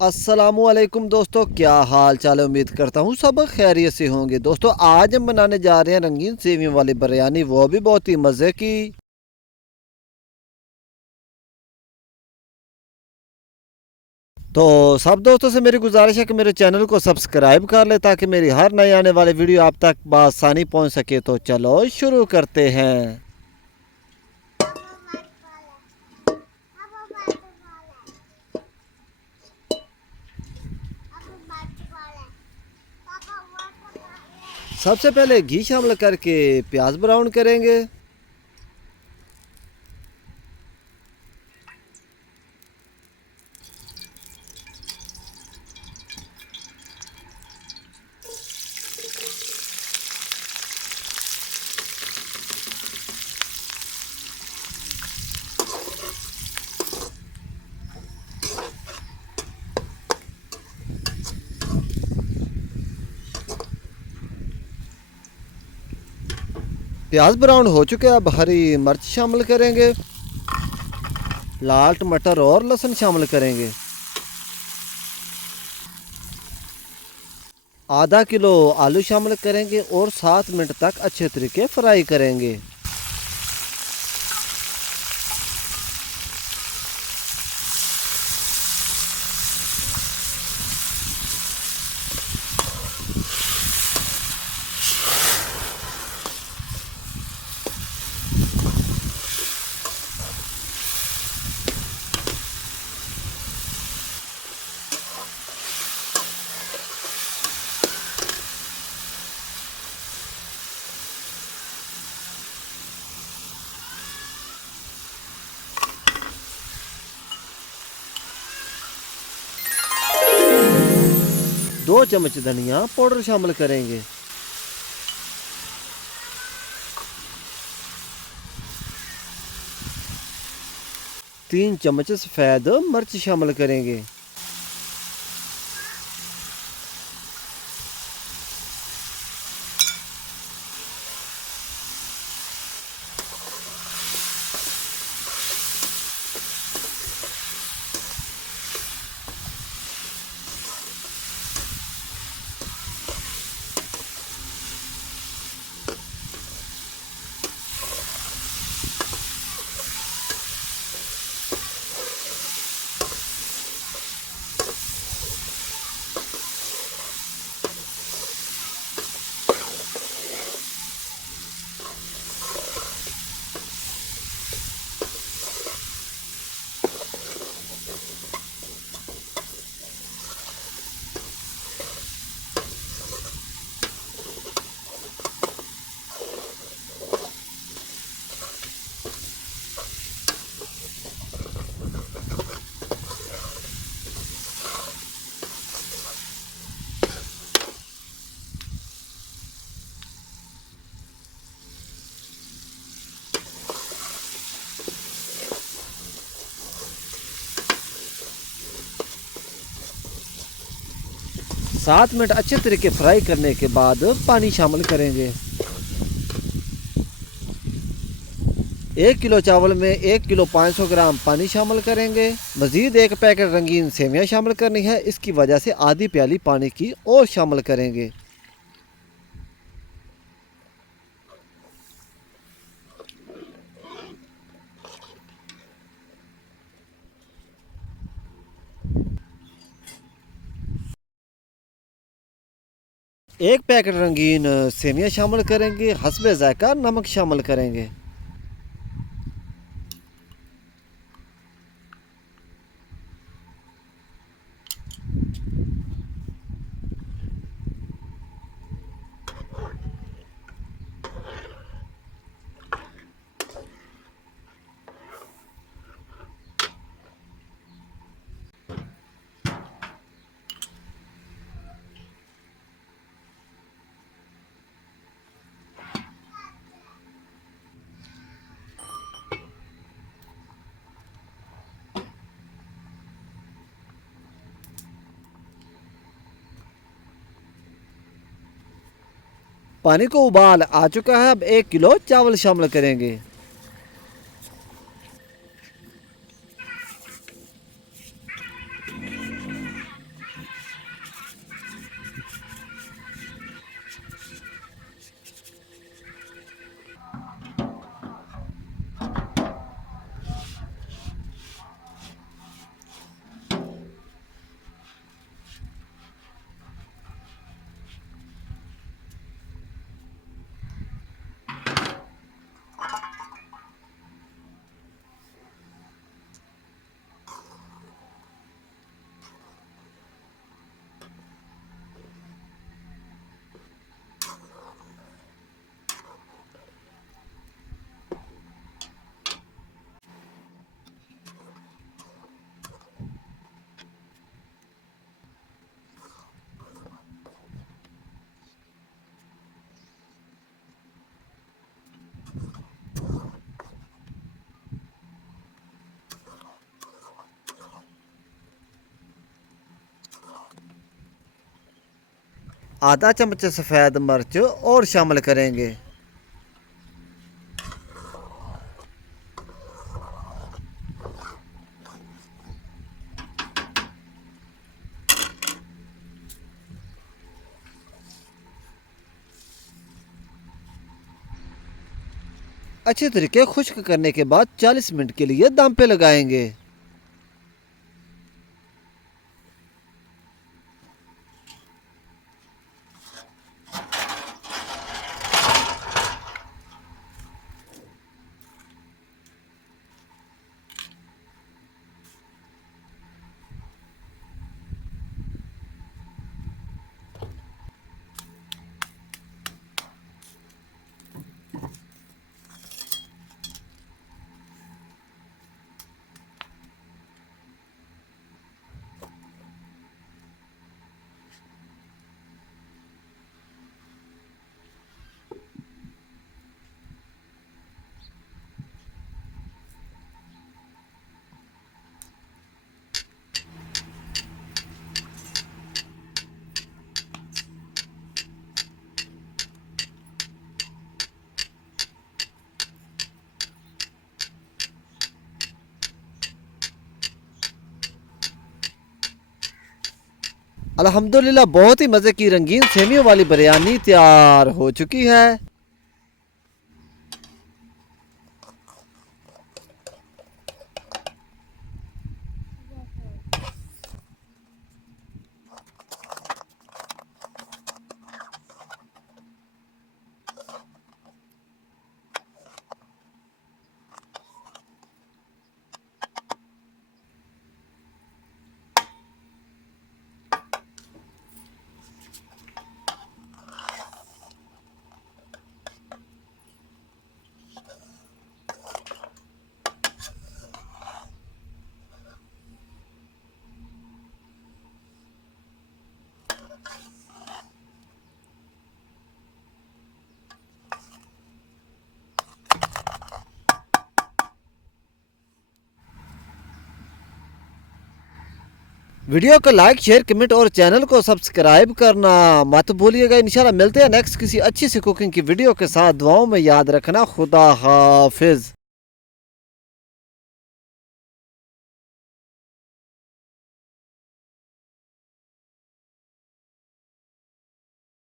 अस्सलामुअलैकुम दोस्तों, क्या हाल चाल है। उम्मीद करता हूँ सब खैरियत से होंगे। दोस्तों, आज हम बनाने जा रहे हैं रंगीन सेवियों वाली बिरयानी, वो भी बहुत ही मज़े की। तो सब दोस्तों से मेरी गुजारिश है कि मेरे चैनल को सब्सक्राइब कर ले ताकि मेरी हर नए आने वाले वीडियो आप तक बआसानी पहुँच सके। तो चलो शुरू करते हैं। सबसे पहले घी शामिल करके प्याज ब्राउन करेंगे। प्याज ब्राउन हो चुके हैं, अब हरी मिर्च शामिल करेंगे, लाल टमाटर और लहसुन शामिल करेंगे। आधा किलो आलू शामिल करेंगे और 7 मिनट तक अच्छे तरीके फ्राई करेंगे। दो चम्मच धनिया पाउडर शामिल करेंगे। 3 चम्मच सफ़ेद मिर्च शामिल करेंगे। सात मिनट अच्छे तरीके फ्राई करने के बाद पानी शामिल करेंगे। 1 किलो चावल में 1 किलो 500 ग्राम पानी शामिल करेंगे। मज़ीद एक पैकेट रंगीन सेवियाँ शामिल करनी है, इसकी वजह से आधी प्याली पानी की और शामिल करेंगे। एक पैकेट रंगीन सेवियाँ शामिल करेंगे। हस्बे ज़ायका नमक शामिल करेंगे। पानी को उबाल आ चुका है, अब 1 किलो चावल शामिल करेंगे। आधा चम्मच सफ़ेद मिर्च और शामिल करेंगे। अच्छे तरीके खुश्क करने के बाद 40 मिनट के लिए दम पे लगाएंगे। अल्हम्दुलिल्लाह बहुत ही मज़े की रंगीन सेमियों वाली बिरयानी तैयार हो चुकी है। वीडियो को लाइक शेयर कमेंट और चैनल को सब्सक्राइब करना मत भूलिएगा। इंशाल्लाह मिलते हैं नेक्स्ट किसी अच्छी सी कुकिंग की वीडियो के साथ। दुआओं में याद रखना। खुदा हाफिज।